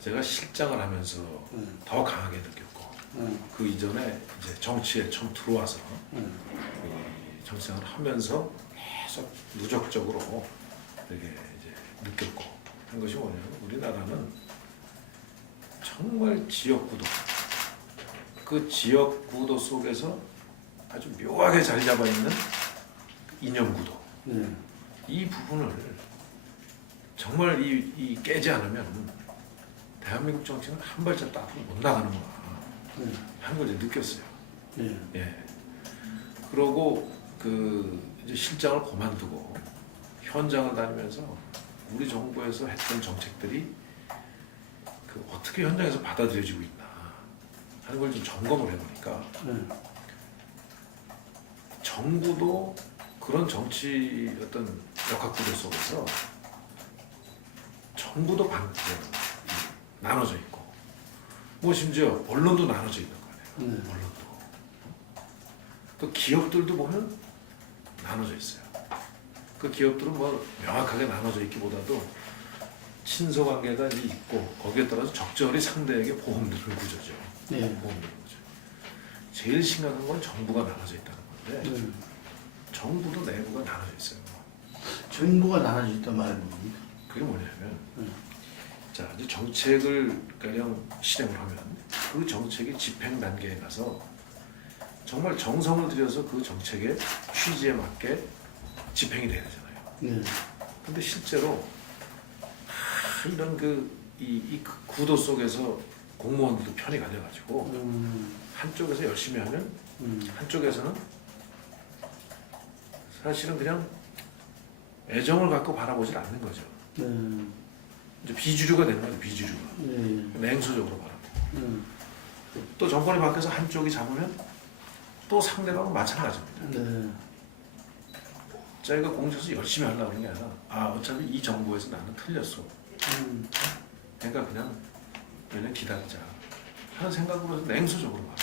제가 실장을 하면서 더 강하게 느꼈고 그 이전에 이제 정치에 처음 들어와서 이 정치생활을 하면서 계속 누적적으로 되게 이제 느꼈고 한 것이 뭐냐면 우리나라는 정말 지역구도 그 지역구도 속에서 아주 묘하게 자리 잡아 있는 이념구도 이 부분을 정말 이 깨지 않으면 대한민국 정치는 한 발짝 앞으로 못 나가는구나 하는 걸 이제 느꼈어요. 예. 그러고 그 이제 실장을 그만두고 현장을 다니면서 우리 정부에서 했던 정책들이 그 어떻게 현장에서 받아들여지고 있나 하는 걸 좀 점검을 해보니까 정부도 그런 정치 어떤 역학구도 속에서 정부도 나눠져 있고 뭐 심지어 언론도 나눠져 있는 거 아니에요. 언론도 또 기업들도 보면 나눠져 있어요. 그 기업들은 뭐 명확하게 나눠져 있기보다도 친소관계가 있고 거기에 따라서 적절히 상대에게 보험들을 구조죠. 보험들을 구조. 제일 심각한 건 정부가 나눠져 있다는 건데 정부도 내부가 나눠져 있어요. 정부가 나눠져 있단 말은 그게 뭐냐면 자 이제 정책을 가령 실행을 하면 그 정책의 집행 단계에 가서 정말 정성을 들여서 그 정책의 취지에 맞게 집행이 돼야 되잖아요. 근데 실제로 이런 이 구도 속에서 공무원들도 편이 갈려가지고 한쪽에서 열심히 하면 한쪽에서는 사실은 그냥 애정을 갖고 바라보질 않는 거죠. 이제 비주류가 되는 거죠. 비주류가 냉소적으로 바라보고 또 정권이 바뀌어서 한쪽이 잡으면 또 상대방은 마찬가지입니다. 자기가 공직에서 열심히 하려고 하는 게 아니라 어차피 이 정부에서 나는 틀렸어. 그러니까 그냥 기다리자 하는 생각으로 해서 냉소적으로 봐요.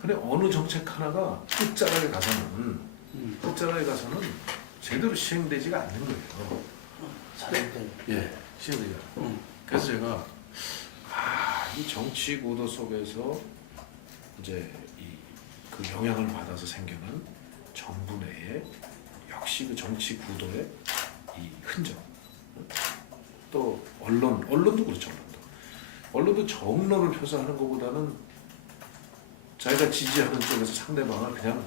근데 어느 정책 하나가 끝자락에 가서는 제대로 시행되지가 않는 거예요. 예, 시행되지 않아요. 그래서 제가 이 정치 구도 속에서 이제 그 영향을 받아서 생겨난 정부 내에 역시 그 정치 구도의 이 흔적, 또 언론도 그렇죠. 언론도 정론을 표사하는 것보다는 자기가 지지하는 쪽에서 상대방을 그냥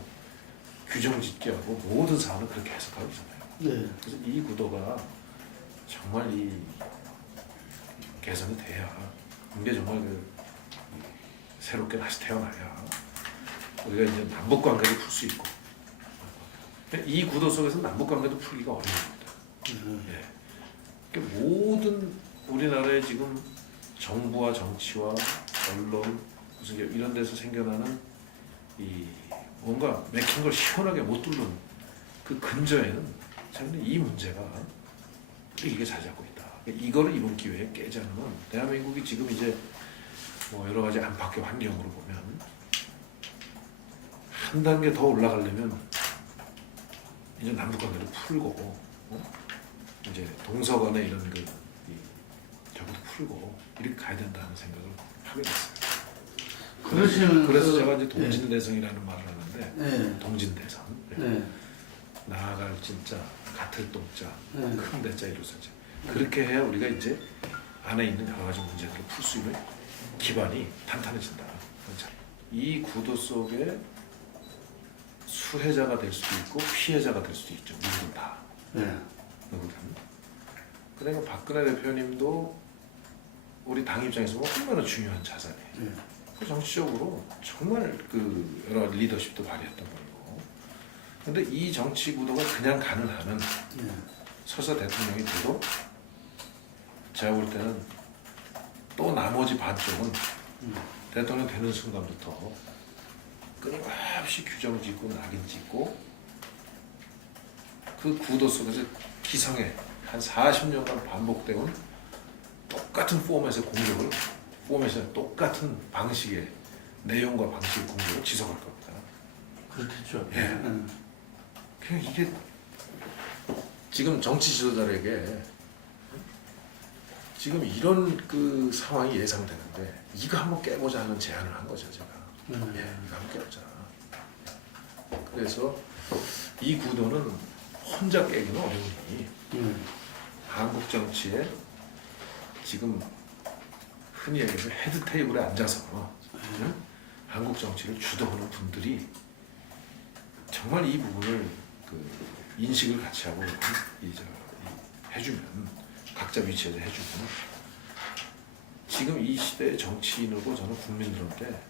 규정짓게 하고 모든 사안을 그렇게 해석하고 있잖아요. 그래서 이 구도가 정말 이 개선이 돼야 이게 정말 새롭게 다시 태어나야 우리가 이제 남북 관계를 풀 수 있고 이 구도 속에서 남북 관계도 풀기가 어려운 겁니다. 그러니까 모든 우리나라의 지금 정부와 정치와 언론 무슨 이런 데서 생겨나는 이 뭔가 맥힌 걸 시원하게 못 뚫는 그 근저에는 사실은 이 문제가 이게 자리 잡고 있다. 이거를 이번 기회에 깨지 않으면 대한민국이 지금 이제 뭐 여러 가지 안팎의 환경으로 보면 한 단계 더 올라가려면 이제 남북관계를 풀고 이제 동서간의 이런 저것도 풀고 이렇게 가야 된다는 생각을 하게 됐어요. 그래서 제가 이제 동진대성이라는 말을 하는데 동진대성 나아갈 진짜 같을 동자 큰 대자 이루서자 그렇게 해야 우리가 이제 안에 있는 여러 가지 문제들을 풀 수 있는 기반이 탄탄해진다. 이 구도 속에 수혜자가 될 수도 있고 피해자가 될 수도 있죠. 누구든 다. 누구든. 그러니까 박근혜 대표님도 우리 당 입장에서 얼마나 중요한 자산이에요. 그 정치적으로 정말 그 여러 가지 리더십도 발휘했던 거고. 근데 이 정치 구도가 그냥 가는 한은 설사 대통령이 돼도 제가 볼 때는 또 나머지 반쪽은 대통령 되는 순간부터 끊임없이 규정 짓고 낙인 짓고 그 구도 속에서 기성에 한 40년간 반복되온 똑같은 포맷의 똑같은 방식의 내용과 방식의 공격을 지속할 겁니다. 그렇겠죠. 그냥 이게 지금 정치 지도자에게 지금 이런 그 상황이 예상되는데 이거 한번 깨보자 하는 제안을 한 거죠 제가. 예, 이거 한번 깨보자. 그래서 이 구도는 혼자 깨기는 어려우니 한국 정치에 지금 흔히 얘기해서 헤드 테이블에 앉아서 응? 한국 정치를 주도하는 분들이 정말 이 부분을 그 인식을 같이 하고 해주면 각자 위치에서 해주면 지금 이 시대의 정치인이고 저는 국민들한테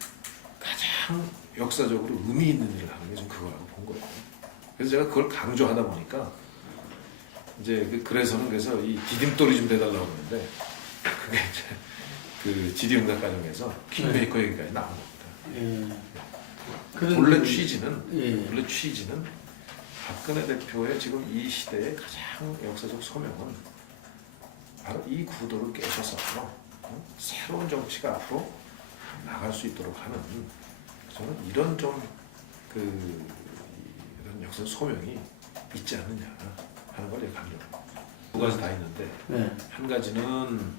가장 역사적으로 의미 있는 일을 하는 게 좀 그거라고 본 거예요. 그래서 제가 그걸 강조하다 보니까 이제 그래서 이 디딤돌이 좀 돼달라고 그러는데 그게 이제 그 질의응답 과정에서 킹메이커 얘기까지 나온 겁니다. 본래 취지는 박근혜 대표의 지금 이 시대의 가장 역사적 소명은 바로 이 구도를 깨셔서 새로운 정치가 앞으로 나갈 수 있도록 하는 저는 이런 이런 역사적 소명이 있지 않느냐 하는 걸 강조합니다. 두 가지 다 있는데 한 가지는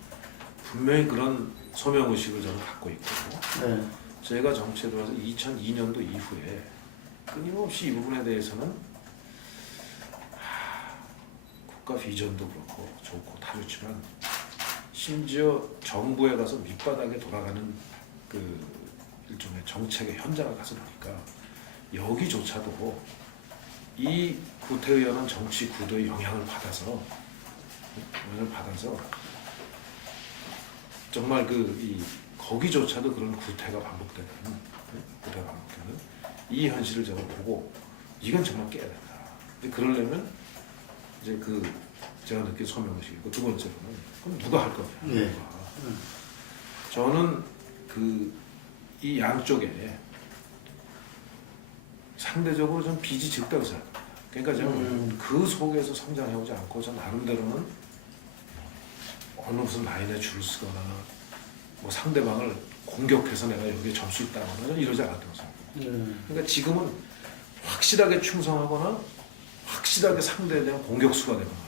분명히 그런 소명 의식을 저는 갖고 있고 제가 정치에 들어와서 2002년도 이후에 끊임없이 이 부분에 대해서는 국가 비전도 그렇고 좋고 다 좋지만 심지어 정부에 가서 밑바닥에 돌아가는 그 일종의 정책의 현장을 가서 보니까 여기조차도 이 구태의원은 정치 구도의 영향을 받아서 정말 거기조차도 그런 구태가 반복되는 이 현실을 제가 보고 이건 정말 깨야 된다. 근데 그러려면 이제 제가 느낀 소명의식이고 두 번째로는 그럼 누가 할 거냐? 누가. 저는 이 양쪽에 상대적으로 좀 빚이 적다고 생각합니다. 그러니까 저는 그 속에서 성장해오지 않고 저 나름대로는 어느 무슨 라인에 줄을 쓰거나 뭐 상대방을 공격해서 내가 여기에 점 수 있다거나 저는 이러지 않았다고 생각합니다. 그러니까 지금은 확실하게 충성하거나 확실하게 상대에 대한 공격수가 되거나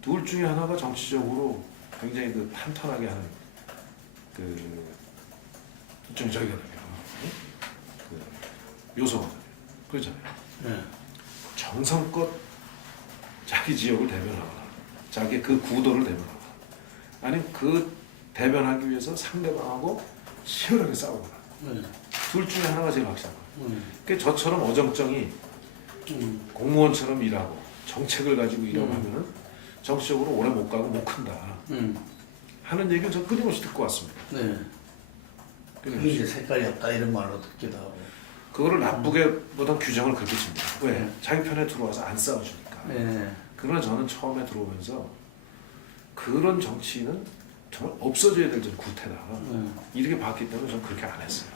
둘 중에 하나가 정치적으로 굉장히 탄탄하게 하는 일종의 저기가 되면 요소가 되면 그렇잖아요. 정성껏 자기 지역을 대변하거나 자기 그 구도를 대변하거나 아니면 그 대변하기 위해서 상대방하고 치열하게 싸우거나 둘 중에 하나가 제일 확실한 거예요. 그러니까 저처럼 어정쩡히 공무원처럼 일하고 정책을 가지고 일하고 하면은 정치적으로 오래 못 가고 못 큰다 하는 얘기를 저 끊임없이 듣고 왔습니다. 그게 이제 색깔이 없다 이런 말로 듣기도 하고. 그거를 나쁘게 보다 규정을 그렇게 칩니다. 왜? 자기 편에 들어와서 안 싸워주니까. 그러나 저는 처음에 들어오면서 그런 정치인은 정말 없어져야 될 구태다. 이렇게 봤기 때문에 저는 그렇게 안 했어요.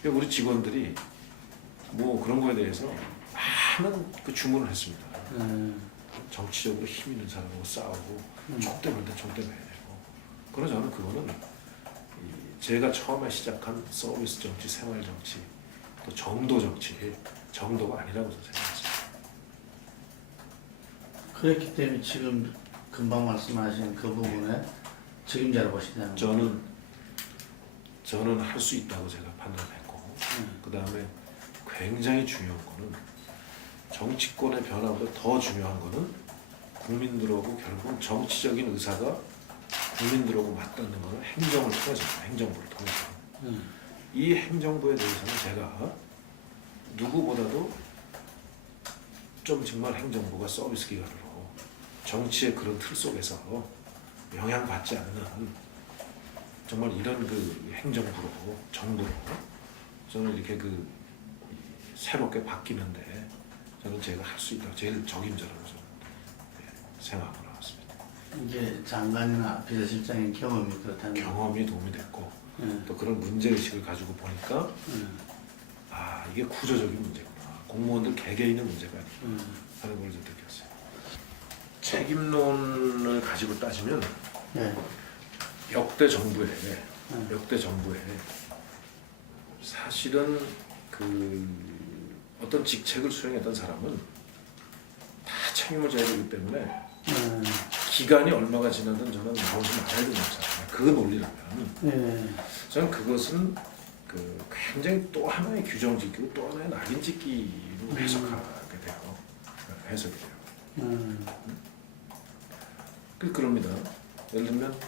그러니까 우리 직원들이 뭐 그런 거에 대해서 많은 주문을 했습니다. 정치적으로 힘 있는 사람하고 싸우고 족대면 돼 족대면 해야 되고. 그러나 저는 그거는 제가 처음에 시작한 서비스 정치, 생활 정치, 또 정도 정치, 정도가 아니라고 저는 생각했습니다. 그렇기 때문에 지금 금방 말씀하신 그 부분에 책임자로 보시냐는 저는 할 수 있다고 제가 판단했고 그 다음에 굉장히 중요한 거는 정치권의 변화보다 더 중요한 거는 국민들하고 결국 정치적인 의사가 국민들하고 맞닿는 거는 행정을 통해서입니다. 행정부를 통해서. 이 행정부에 대해서는 제가 누구보다도 좀 정말 행정부가 서비스 기관으로 정치의 그런 틀 속에서 영향받지 않는 정말 이런 행정부로 정부로 저는 이렇게 새롭게 바뀌는데 저는 제가 할 수 있다고 제일 적임자라고 저는 생각하고 나왔습니다. 이제 장관이나 비서실장의 경험이 그렇다는 경험이 도움이 됐고 또 그런 문제의식을 가지고 보니까 이게 구조적인 문제구나. 공무원들 개개인의 문제가 아니구나 하는 걸 좀 느꼈어요. 책임론을 가지고 따지면 역대 정부에 사실은 어떤 직책을 수행했던 사람은 다 책임을 져야 되기 때문에 기간이 얼마가 지나든 저는 나오지 말아야 된다고 생각해요. 그 논리라면 예. 저는 그것은 그 굉장히 또 하나의 규정짓기고 또 하나의 낙인찍기로 해석하게 돼요. 해석이 돼요. 그럽니다. 예를 들면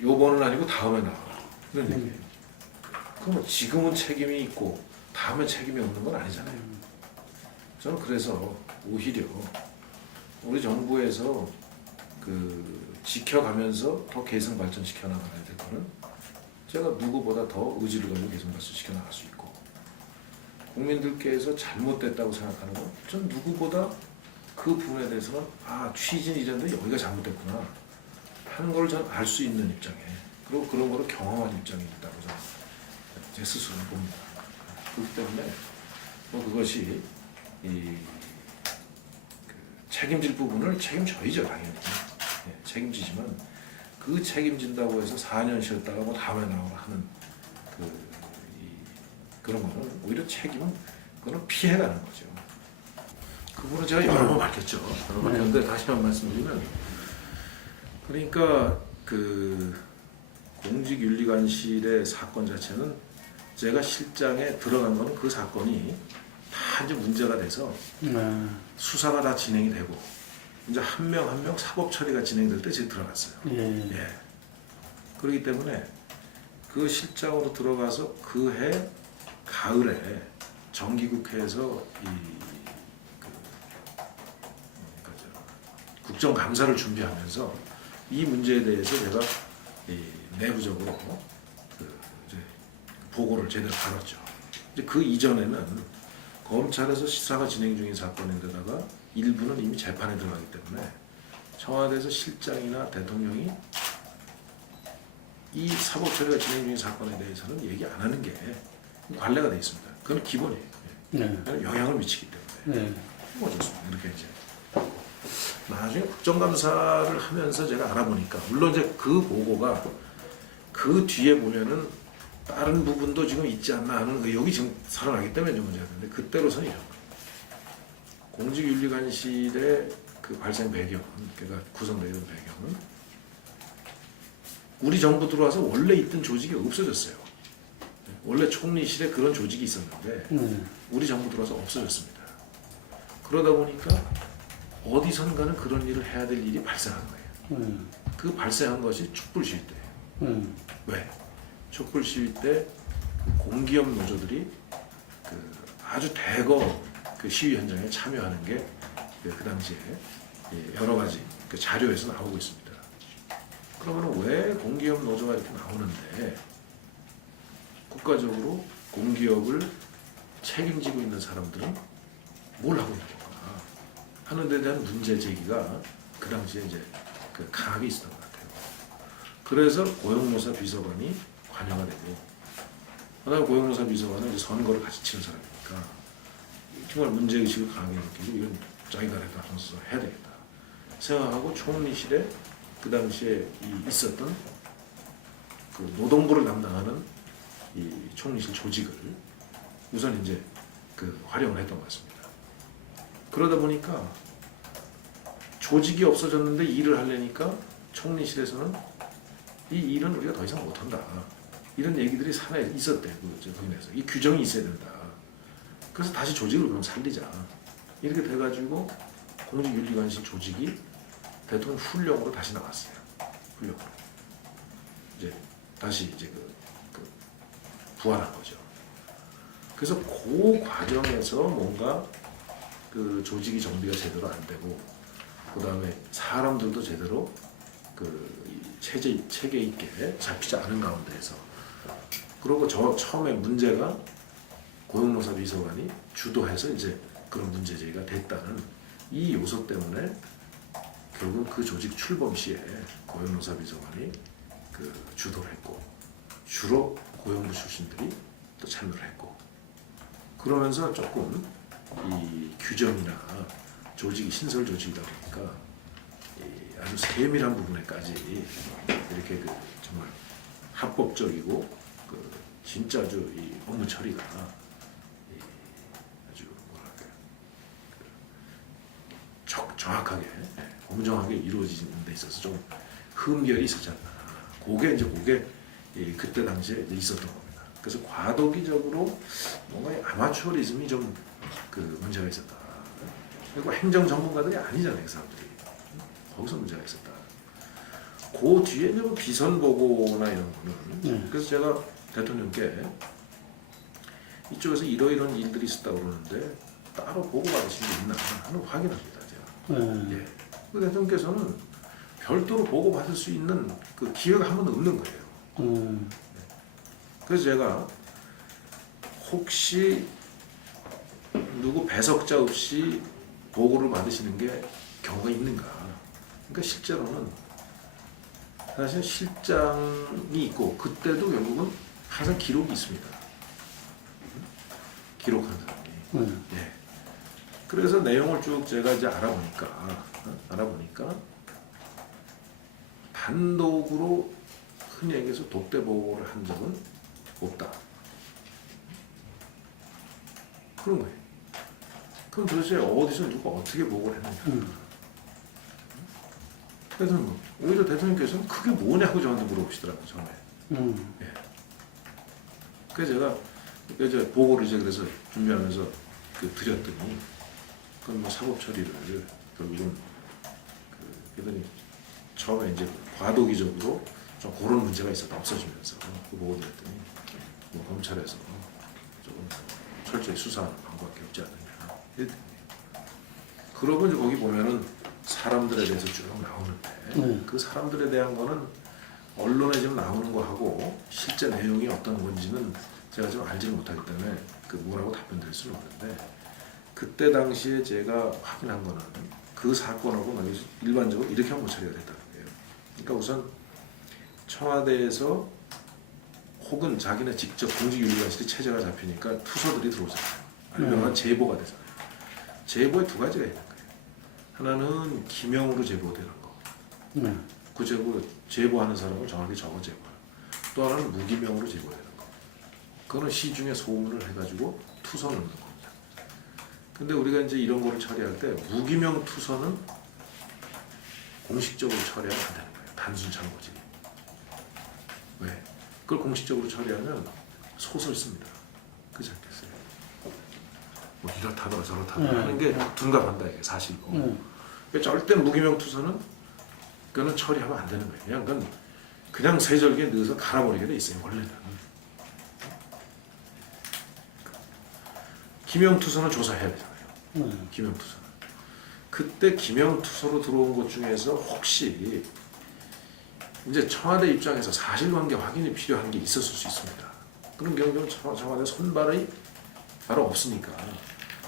요번은 아니고 다음에 나와 이런 얘기예요. 그럼 지금은 책임이 있고 다음에 책임이 없는 건 아니잖아요. 저는 그래서 오히려 우리 정부에서 그 지켜가면서 더 개성 발전시켜 나가야 될 거는 제가 누구보다 더 의지를 가지고 개성 발전시켜 나갈 수 있고 국민들께서 잘못됐다고 생각하는 건 전 누구보다 그 부분에 대해서는 취지는 이랬는데 여기가 잘못됐구나 하는 걸 전 알 수 있는 입장에 그리고 그런 거를 경험한 입장에 있다고 저는 제 스스로 봅니다. 그렇기 때문에 그것이 책임질 부분을 책임져야죠 당연히. 책임지지만 그 책임진다고 해서 4년 쉬었다가 다음에 나오라 하는 그런 거는 오히려 책임은 그거는 피해가는 거죠. 그 부분은 제가 여러 번 밝혔죠. 여러 번 밝혔는데 다시 한번 말씀드리면 그러니까 그 공직윤리관실의 사건 자체는 제가 실장에 들어간 거는 그 사건이 다 이제 문제가 돼서 수사가 다 진행이 되고 이제 한 명 한 명 사법 처리가 진행될 때 제가 들어갔어요. 예. 그렇기 때문에 그 실장으로 들어가서 그 해 가을에 정기국회에서 국정감사를 준비하면서 이 문제에 대해서 제가 내부적으로 이제 보고를 제대로 받았죠. 이제 그 이전에는 검찰에서 수사가 진행 중인 사건인데다가 일부는 이미 재판에 들어가기 때문에 청와대에서 실장이나 대통령이 이 사법 처리가 진행 중인 사건에 대해서는 얘기 안 하는 게 관례가 돼 있습니다. 그건 기본이에요. 영향을 미치기 때문에. 좋습니다. 이렇게 이제 나중에 국정감사를 하면서 제가 알아보니까 물론 이제 그 보고가 그 뒤에 보면은 다른 부분도 지금 있지 않나 하는 의혹이 지금 살아나기 때문에 좀 문제가 되는데 그때로서는 이런 거예요. 공직윤리관실의 그 발생 배경은 그러니까 구성되는 배경은 우리 정부 들어와서 원래 있던 조직이 없어졌어요. 원래 총리실에 그런 조직이 있었는데 우리 정부 들어와서 없어졌습니다. 그러다 보니까 어디선가는 그런 일을 해야 될 일이 발생한 거예요. 그 발생한 것이 촛불 시위 때예요. 왜? 촛불 시위 때 공기업 노조들이 그 아주 대거 그 시위 현장에 참여하는 게 그 당시에 여러 가지 그 자료에서 나오고 있습니다. 그러면 왜 공기업 노조가 이렇게 나오는데 국가적으로 공기업을 책임지고 있는 사람들은 뭘 하고 있는 건가 하는 데 대한 문제 제기가 그 당시에 이제 그 강하게 있었던 것 같아요. 그래서 고용노사 비서관이 관여가 되고 그다음에 고용노사 비서관은 이제 선거를 같이 치는 사람이니까 정말 문제의식을 강하게 느끼고 이건 자기가 앞서서 해야 되겠다 생각하고 총리실에 그 당시에 있었던 그 노동부를 담당하는 이 총리실 조직을 우선 이제 그 활용을 했던 것 같습니다. 그러다 보니까 조직이 없어졌는데 일을 하려니까 총리실에서는 이 일은 우리가 더 이상 못한다. 이런 얘기들이 산에 있었대. 거기에서 이 규정이 있어야 된다. 그래서 다시 조직을 그럼 살리자. 이렇게 돼가지고 공직윤리관실 조직이 대통령 훈령으로 다시 나왔어요. 훈령으로. 이제 다시 이제 그 부활한 거죠. 그래서 그 과정에서 뭔가 그 조직이 정비가 제대로 안 되고, 그 다음에 사람들도 제대로 그 체계 있게 잡히지 않은 가운데에서, 그리고 처음에 문제가 고용노사 비서관이 주도해서 이제 그런 문제 제기가 됐다는 이 요소 때문에 결국 그 조직 출범 시에 고용노사 비서관이 그 주도를 했고, 주로 고용부 출신들이 또 참여를 했고, 그러면서 조금 이 규정이나 조직이 신설 조직이다 보니까 아주 세밀한 부분에까지 이렇게 그 정말 합법적이고 그 진짜 아주 이 업무 처리가 아주 뭐랄까요, 정확하게 엄정하게 이루어지는 데 있어서 좀 흠결이 있었지 않나. 그게 그때 당시에 이제 있었던 겁니다. 그래서 과도기적으로 뭔가 이 아마추어리즘이 좀 그 문제가 있었다. 그리고 행정 전문가들이 아니잖아요, 그 사람들이. 거기서 문제가 있었다. 그 뒤에 이제 뭐 비선 보고나 이런 거는 그래서 제가 대통령께 이쪽에서 이러이러한 일들이 있었다고 그러는데 따로 보고받으신 게 있나 하는 확인합니다. 제가. 예. 그 대통령께서는 별도로 보고받을 수 있는 그 기회가 한 번도 없는 거예요. 그래서 제가 혹시 누구 배석자 없이 보고를 받으시는 게 경우가 있는가. 그러니까 실제로는 사실 실장이 있고 그때도 결국은 항상 기록이 있습니다. 기록하는 사람이. 예. 그래서 내용을 쭉 제가 이제 알아보니까 단독으로 흔히 얘기해서 독대 보고를 한 적은 없다. 그런 거예요. 그럼 도대체 어디서 누가 어떻게 보고를 했느냐. 그래서 오히려 대통령께서는 그게 뭐냐고 저한테 물어보시더라고요, 처음에. 예. 그래서 제가 이제 보고를 이제 그래서 준비하면서 드렸더니 그건 뭐 사법 처리를 결국은 그랬더니 처음에 이제 과도기적으로 좀 그런 문제가 있었다 없어지면서 그 보고 드렸더니 뭐 검찰에서 조금 철저히 수사하는 방법밖에 없지 않느냐. 그러고 이제 거기 보면은 사람들에 대해서 쭉 나오는데 그 사람들에 대한 거는 언론에 지금 나오는 거하고 실제 내용이 어떤 건지는 제가 좀 알지를 못하기 때문에 그 뭐라고 답변드릴 수는 없는데 그때 당시에 제가 확인한 거는 그 사건하고 말이죠 일반적으로 이렇게 한번 처리가 됐다는 거예요. 그러니까 우선 청와대에서 혹은 자기네 직접 공직윤리관실이 체제가 잡히니까 투서들이 들어오잖아요. 아니면 제보가 되잖아요. 제보에 두 가지가 있는 거예요. 하나는 기명으로 제보되는 거. 그 제보하는 사람은 정확히 적어 제보하는. 또 하나는 무기명으로 제보되는 거. 그거는 시중에 소문을 해가지고 투서 넣는 겁니다. 근데 우리가 이제 이런 거를 처리할 때 무기명 투서는 공식적으로 처리하면 안 되는 거예요. 단순 참고지. 왜? 그걸 공식적으로 처리하면 소설 씁니다. 그렇지 않겠어요? 뭐 이렇다더라 저렇다더라 하는 게 둔갑한다 이게 사실이고. 그러니까 절대 무기명 투서는 그거는 처리하면 안 되는 거예요. 그냥 세절기에 넣어서 갈아버리게 돼 있어요 원래는. 기명투서는 조사해야 되잖아요. 기명투서는. 그때 기명투서로 들어온 것 중에서 혹시 이제 청와대 입장에서 사실관계 확인이 필요한 게 있었을 수 있습니다. 그런 경우는 청와대 손발이 바로 없으니까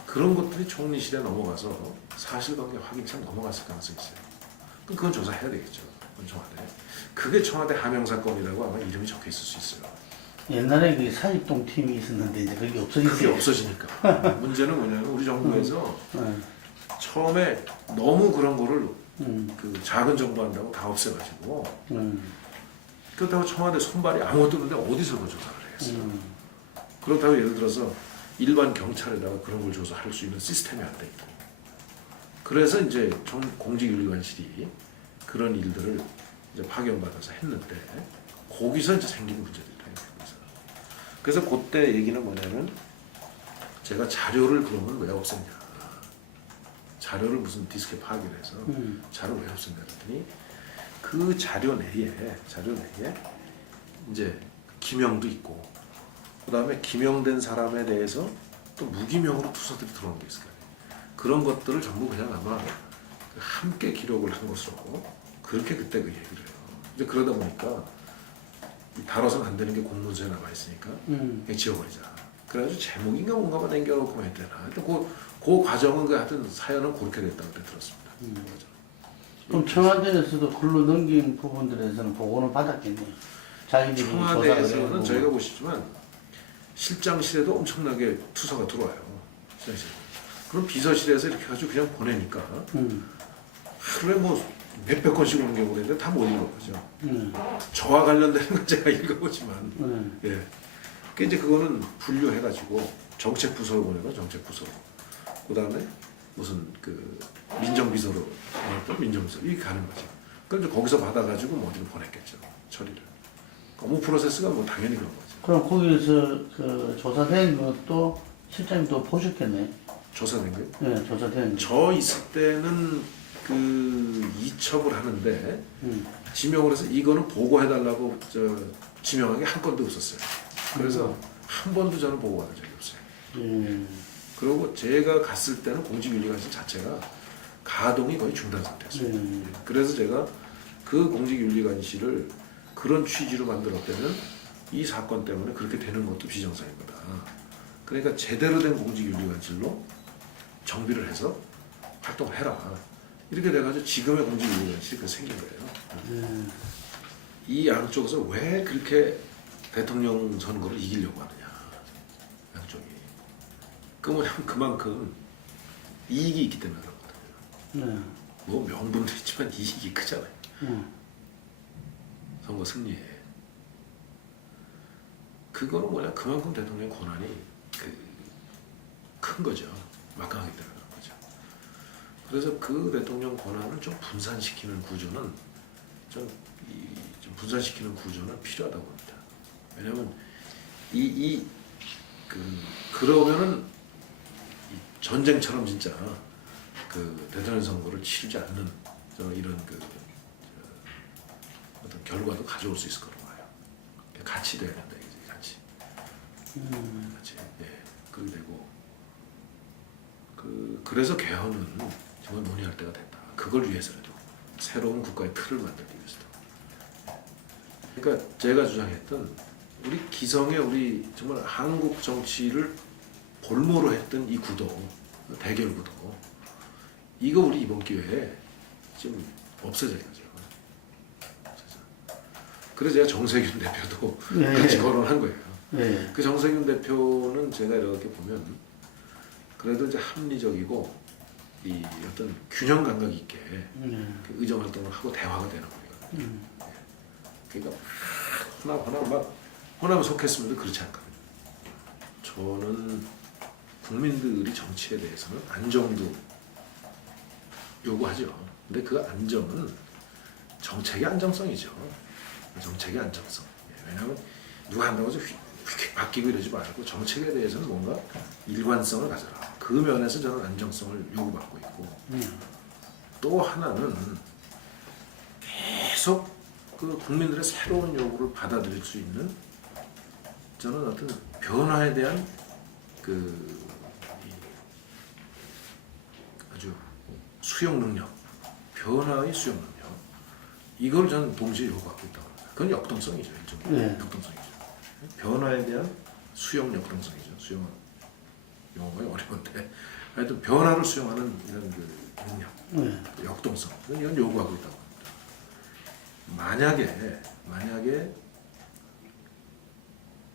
그런 것들이 총리실에 넘어가서 사실관계 확인 참 넘어갔을 가능성이 있어요. 그럼 그건 조사해야 되겠죠. 그건 청와대. 그게 청와대 하명 사건이라고 아마 이름이 적혀 있을 수 있어요. 옛날에 그 사직동 팀이 있었는데 이제 그게 없어졌어요. 그게 없어지니까. 문제는 뭐냐면 우리 정부에서 처음에 너무 그런 거를 그 작은 정부 한다고 다 없애가지고 그렇다고 청와대 손발이 아무것도 없는데 어디서 그 조사를 하겠어요. 그렇다고 예를 들어서 일반 경찰에다가 그런 걸 조사할 수 있는 시스템이 안 돼 있고 그래서 이제 공직윤리관실이 그런 일들을 이제 파견받아서 했는데 거기서 이제 생긴 문제들이 그래서 그때 얘기는 뭐냐면 제가 자료를 그러면 왜 없앴냐. 자료를 무슨 디스크에 파악을 해서 자료를 왜 없앴냐 그랬더니 그 자료 내에 이제 기명도 있고 그 다음에 기명된 사람에 대해서 또 무기명으로 투서들이 들어온 게 있을 거예요. 그런 것들을 전부 그냥 아마 함께 기록을 한 것으로 그렇게 그때 그 얘기를 해요. 이제 그러다 보니까 다뤄서는 안 되는 게 공문서에 남아 있으니까 그냥 지워버리자. 그래가지고 제목인가 뭔가만 남겨놓고 해야 되나. 하여튼 그 과정은 하여튼 사연은 그렇게 됐다고 그때 들었습니다. 그럼 청와대에서도 글로 넘긴 부분들에서는 보고는 받았겠네요. 자기들이 청와대에서는 저희가 보시지만 실장실에도 엄청나게 투서가 들어와요. 실장실. 그럼 비서실에서 이렇게 해가지고 그냥 보내니까 하루에 뭐 몇백 건씩 오는 경우가 있는데 다 못 읽어보죠. 저와 관련되는 건 제가 읽어보지만 예. 그러니까 이제 그거는 분류해가지고 정책부서로 보내고 정책부서로 그 다음에 무슨 그 민정비서로 또 민정비서 이게 가는 거죠. 그럼 이제 거기서 받아가지고 뭐 어디로 보냈겠죠. 처리를. 업무 프로세스가 뭐 당연히 그런 거죠. 그럼 거기서 그 조사된 것도 실장님 또 보셨겠네. 조사된 거요? 네, 조사된 거. 저 있을 때는 그 이첩을 하는데 지명을 해서 이거는 보고해달라고 지명한 게 한 건도 없었어요. 그래서 한 번도 저는 보고받은 적이 없어요. 그리고 제가 갔을 때는 공직윤리관실 자체가 가동이 거의 중단 상태였어요. 그래서 제가 그 공직윤리관실을 그런 취지로 만들었다면 이 사건 때문에 그렇게 되는 것도 비정상인 거다. 그러니까 제대로 된 공직윤리관실로 정비를 해서 활동해라. 이렇게 돼가지고 지금의 공직윤리관실이 생긴 거예요. 이 양쪽에서 왜 그렇게 대통령 선거를 이기려고 하느냐. 양쪽이. 그 뭐냐면 그만큼 이익이 있기 때문에 그렇거든요. 뭐 명분도 있지만 이익이 크잖아요. 선거 승리에. 그거는 뭐냐 그만큼 대통령 권한이 큰 거죠. 막강하기 때문에 그런 거죠. 그래서 그 대통령 권한을 좀 분산시키는 구조는 좀 분산시키는 구조는 필요하다고 봅니다. 왜냐하면 그러면은 전쟁처럼 진짜 그 대통령 선거를 치르지 않는 이런 어떤 결과도 가져올 수 있을 거라고 봐요. 같이 돼야 된다 이거지, 같이. 같이. 예, 그렇게 되고 그래서 개헌은 정말 논의할 때가 됐다. 그걸 위해서라도 새로운 국가의 틀을 만들기 위해서도. 그러니까 제가 주장했던 우리 기성의 우리 정말 한국 정치를 볼모로 했던 이 구도, 대결 구도, 이거 우리 이번 기회에 지금 없어져야죠. 그래서 제가 정세균 대표도 같이 거론한 거예요. 그 정세균 대표는 제가 이렇게 보면 그래도 이제 합리적이고 이 어떤 균형 감각 있게 그 의정 활동을 하고 대화가 되는 거거든요. 그러니까 호남 속했으면 그렇지 않거든요. 저는 국민들이 정치에 대해서는 안정도 요구하죠. 근데 그 안정은 정책의 안정성이죠. 정책의 안정성. 왜냐하면 누가 한다고 해서 휙 바뀌고 이러지 말고 정책에 대해서는 뭔가 일관성을 가져라. 그 면에서 저는 안정성을 요구받고 있고 또 하나는 계속 그 국민들의 새로운 요구를 받아들일 수 있는 저는 어떤 변화에 대한 아주 수용 능력, 변화의 수용 능력 이걸 저는 동시에 요구하고 있다고 합니다. 그건 역동성이죠. 일종의 역동성이죠. 변화에 대한 수용 역동성이죠. 수용은 용어가 어려운데 하여튼 변화를 수용하는 이런 능력, 역동성 이건 요구하고 있다고 합니다. 만약에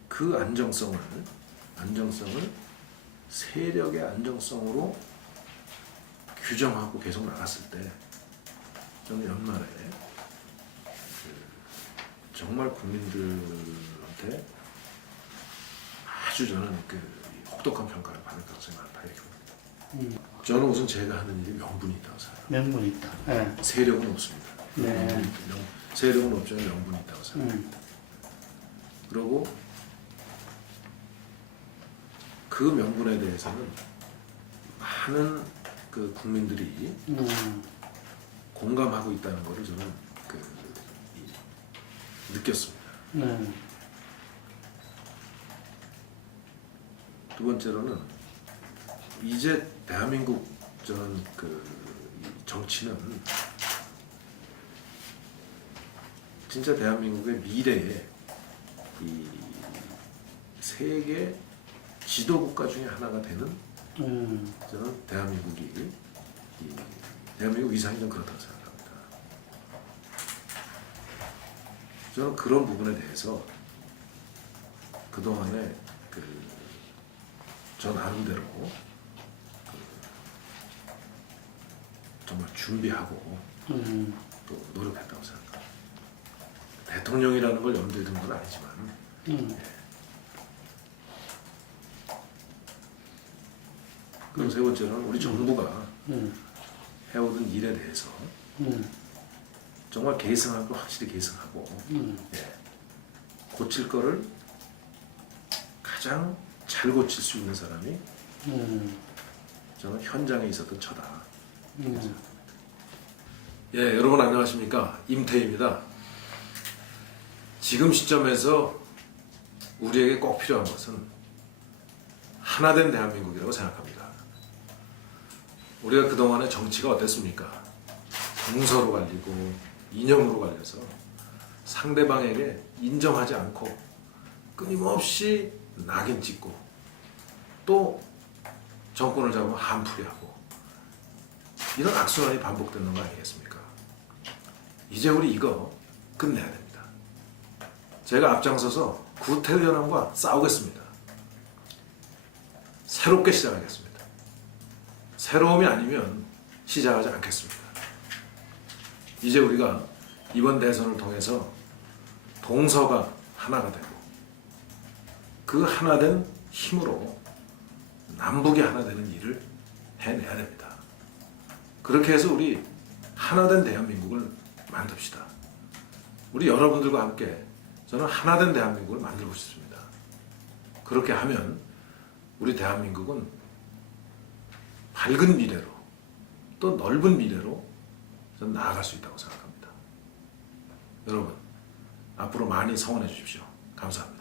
그 안정성을 세력의 안정성으로 규정하고 계속 나갔을 때 저는 연말에 정말 국민들한테 아주 저는 혹독한 평가를 받을 가능성이 많다 이렇게 봅니다. 저는 우선 제가 하는 일이 명분이 있다고 생각합니다. 명분이 있다. 세력은 없습니다. 세력은 없지만 명분이 있다고 생각합니다. 그리고 그 명분에 대해서는 많은 그 국민들이 공감하고 있다는 것을 저는 느꼈습니다. 두 번째로는 이제 대한민국 저는 정치는 진짜 대한민국의 미래에 이 세계 지도국가 중에 하나가 되는 저는 대한민국 위상이 좀 그렇다고 생각합니다. 저는 그런 부분에 대해서 그동안에 저 나름대로 정말 준비하고 또 노력했다고 생각합니다. 대통령이라는 걸 염두에 둔 건 아니지만 그리고 세 번째는 우리 정부가 해오던 일에 대해서 정말 계승하고 확실히 계승하고 예, 고칠 거를 가장 잘 고칠 수 있는 사람이 저는 현장에 있었던 저다. 예, 여러분 안녕하십니까? 임태희입니다. 지금 시점에서 우리에게 꼭 필요한 것은 하나된 대한민국이라고 생각합니다. 우리가 그동안의 정치가 어땠습니까? 동서로 갈리고 이념으로 갈려서 상대방에게 인정하지 않고 끊임없이 낙인 찍고 또 정권을 잡으면 한풀이하고 이런 악순환이 반복되는 거 아니겠습니까? 이제 우리 이거 끝내야 됩니다. 제가 앞장서서 구태의연합과 싸우겠습니다. 새롭게 시작하겠습니다. 새로움이 아니면 시작하지 않겠습니다. 이제 우리가 이번 대선을 통해서 동서가 하나가 되고 그 하나된 힘으로 남북이 하나 되는 일을 해내야 됩니다. 그렇게 해서 우리 하나된 대한민국을 만듭시다. 우리 여러분들과 함께 저는 하나된 대한민국을 만들고 싶습니다. 그렇게 하면 우리 대한민국은 밝은 미래로 또 넓은 미래로 저는 나아갈 수 있다고 생각합니다. 여러분 앞으로 많이 성원해 주십시오. 감사합니다.